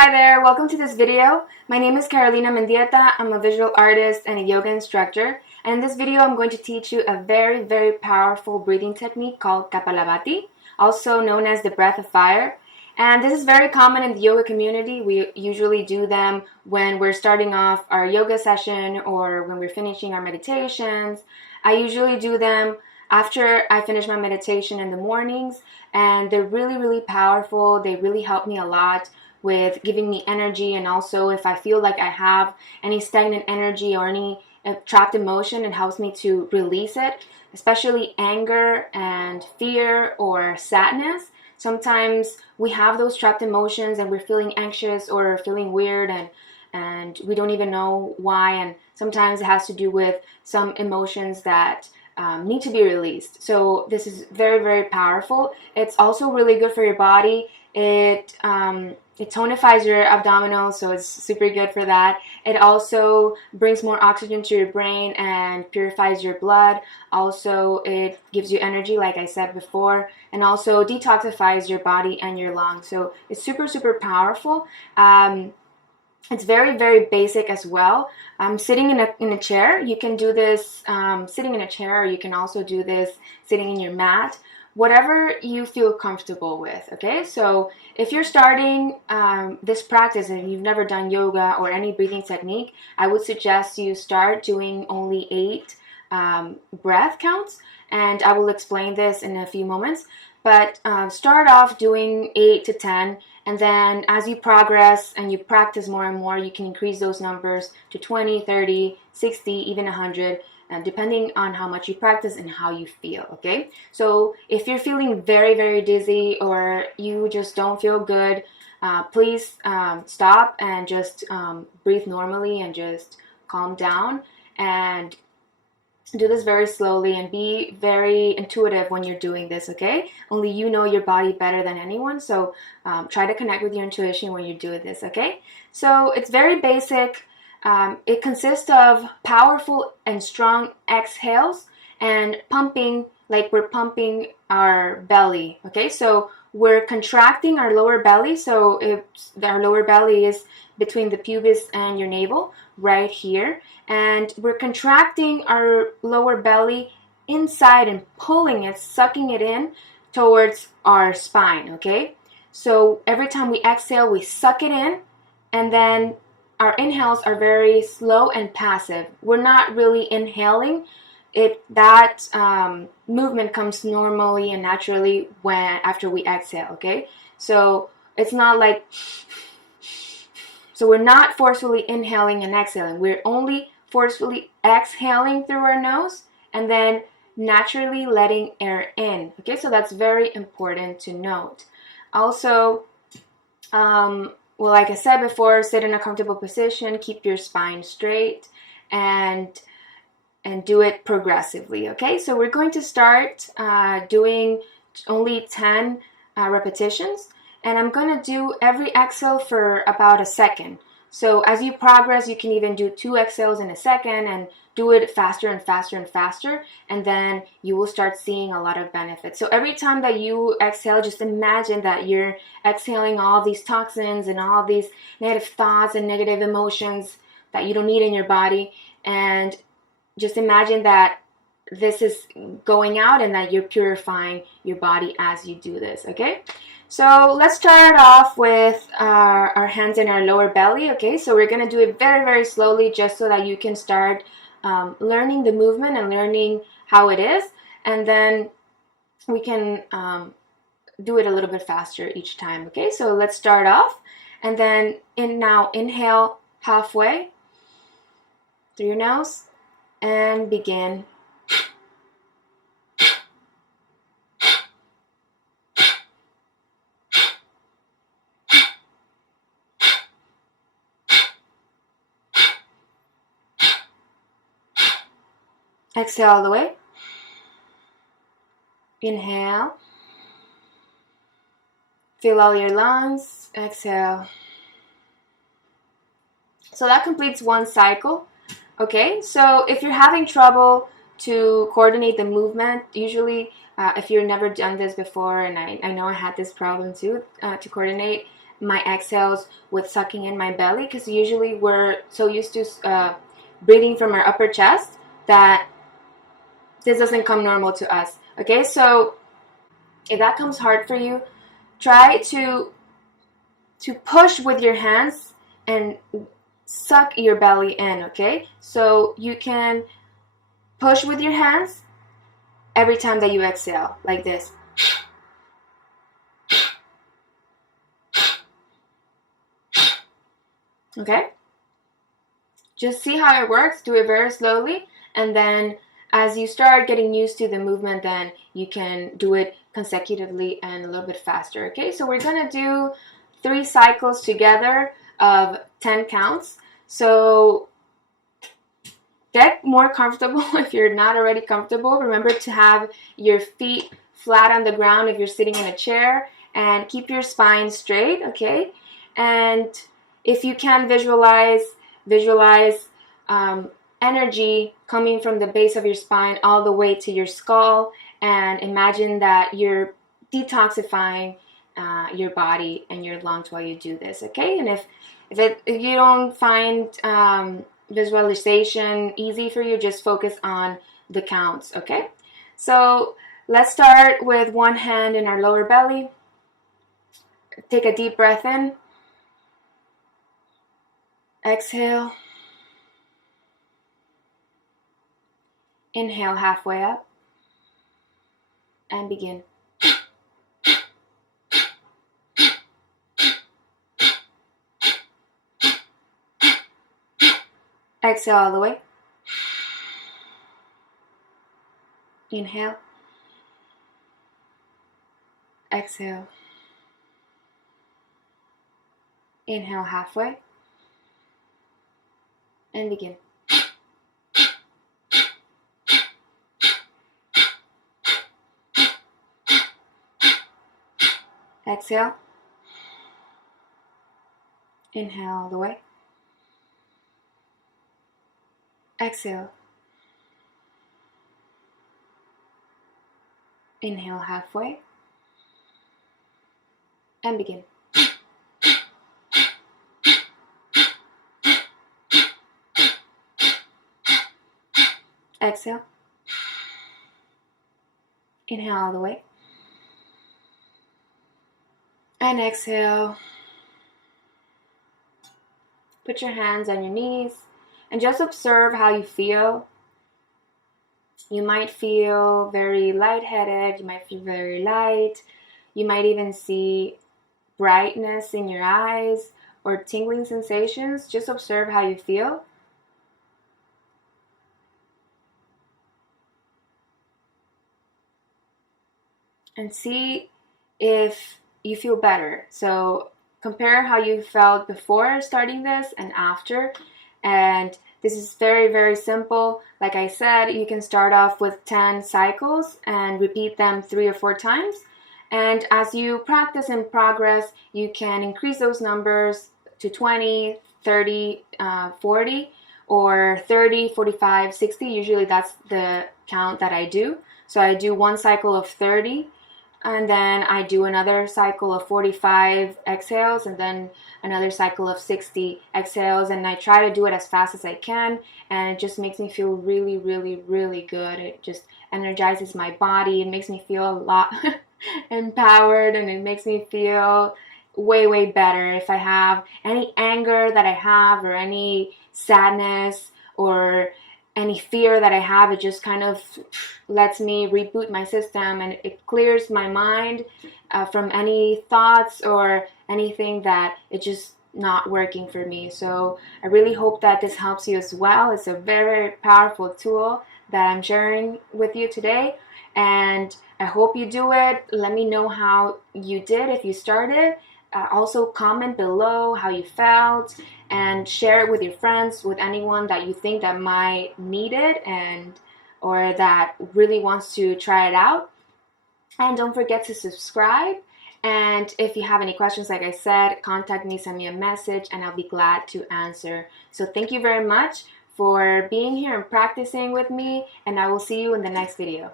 Hi there, welcome to this video. My name is Carolina Mendieta. I'm a visual artist and a yoga instructor. And in this video, I'm going to teach you a very powerful breathing technique called Kapalabhati, also known as the breath of fire. And this is very common in the yoga community. We usually do them when we're starting off our yoga session or when we're finishing our meditations. I usually do them after I finish my meditation in the mornings, and they're really powerful. They really help me a lot with giving me energy, and also if I feel like I have any stagnant energy or any trapped emotion, it helps me to release it, especially anger and fear or sadness. Sometimes we have those trapped emotions and we're feeling anxious or feeling weird, and we don't even know why, and sometimes it has to do with some emotions that need to be released. So this is very powerful. It's also really good for your body. It tonifies your abdominals, so it's super good for that. It also brings more oxygen to your brain and purifies your blood. Also, it gives you energy, like I said before, and also detoxifies your body and your lungs. So it's super powerful. It's very basic as well. Sitting in a chair, you can do this sitting in a chair, or you can also do this sitting in your mat. Whatever you feel comfortable with, okay? So if you're starting this practice and you've never done yoga or any breathing technique, I would suggest you start doing only 8 breath counts, and I will explain this in a few moments. But start off doing 8 to 10, and then as you progress and you practice more and more, you can increase those numbers to 20, 30, 60, even 100. Depending on how much you practice and how you feel, okay? So if you're feeling very dizzy or you just don't feel good, please stop and just breathe normally and just calm down, and do this very slowly and be very intuitive when you're doing this, okay? Only you know your body better than anyone, so try to connect with your intuition when you're doing this, okay? So it's very basic. It consists of powerful and strong exhales and pumping, like we're pumping our belly, okay? So we're contracting our lower belly. So if our lower belly is between the pubis and your navel, right here, and we're contracting our lower belly inside and pulling it, sucking it in towards our spine, okay? So every time we exhale, we suck it in, and then our inhales are very slow and passive. We're not really inhaling. That movement comes normally and naturally after we exhale, okay? So it's not like, so we're not forcefully inhaling and exhaling. We're only forcefully exhaling through our nose and then naturally letting air in, okay? So that's very important to note. Also, well, like I said before, sit in a comfortable position, keep your spine straight, and do it progressively, okay? So we're going to start doing only 10 repetitions, and I'm going to do every exhale for about a second. So as you progress, you can even do 2 exhales in a second and do it faster and faster, and then you will start seeing a lot of benefits. So every time that you exhale, just imagine that you're exhaling all these toxins and all these negative thoughts and negative emotions that you don't need in your body, and just imagine that this is going out and that you're purifying your body as you do this, okay? So let's start off with our hands in our lower belly, okay? So we're gonna do it very slowly, just so that you can start learning the movement and learning how it is, and then we can do it a little bit faster each time, okay? So let's start off, and then now inhale halfway through your nose and begin. Exhale all the way. Inhale. Fill all your lungs. Exhale. So that completes one cycle. Okay, so if you're having trouble to coordinate the movement, usually if you've never done this before, and I know I had this problem too, to coordinate, my exhales with sucking in my belly, because usually we're so used to breathing from our upper chest that this doesn't come normal to us. Okay, so if that comes hard for you, try to push with your hands and suck your belly in. Okay, so you can push with your hands every time that you exhale, like this. Okay, just see how it works. Do it very slowly, and then as you start getting used to the movement, then you can do it consecutively and a little bit faster. Okay, so we're gonna do 3 cycles together of 10 counts. So get more comfortable if you're not already comfortable. Remember to have your feet flat on the ground if you're sitting in a chair, and keep your spine straight. Okay, and if you can visualize energy coming from the base of your spine all the way to your skull, and imagine that you're detoxifying your body and your lungs while you do this. Okay, and if you don't find visualization easy for you, just focus on the counts. Okay, so let's start with one hand in our lower belly. Take a deep breath in. Exhale. Inhale halfway up and begin. Exhale all the way. Inhale. Exhale. Inhale halfway and begin. Exhale. Inhale all the way. Exhale. Inhale halfway and begin. Exhale. Inhale all the way. And exhale. Put your hands on your knees and just observe how you feel. You might feel very lightheaded. You might feel very light. You might even see brightness in your eyes or tingling sensations. Just observe how you feel. And see if you feel better. So compare how you felt before starting this and after. And this is very, very simple. Like I said, you can start off with 10 cycles and repeat them 3 or 4 times. And as you practice and progress, you can increase those numbers to 20, 30, 40, or 30, 45, 60. Usually that's the count that I do. So I do one cycle of 30. And then I do another cycle of 45 exhales, and then another cycle of 60 exhales. And I try to do it as fast as I can. And it just makes me feel really, really, really good. It just energizes my body. It makes me feel a lot empowered, and it makes me feel way, way better. If I have any anger that I have, or any sadness, or any fear that I have, it just kind of lets me reboot my system, and it clears my mind from any thoughts or anything that it's just not working for me. So I really hope that this helps you as well. It's a very powerful tool that I'm sharing with you today, and I hope you do it. Let me know how you did if you started. Also comment below how you felt, and share it with your friends, with anyone that you think that might need it, and or that really wants to try it out. And don't forget to subscribe. And if you have any questions, like I said, contact me, send me a message, and I'll be glad to answer. So thank you very much for being here and practicing with me, and I will see you in the next video.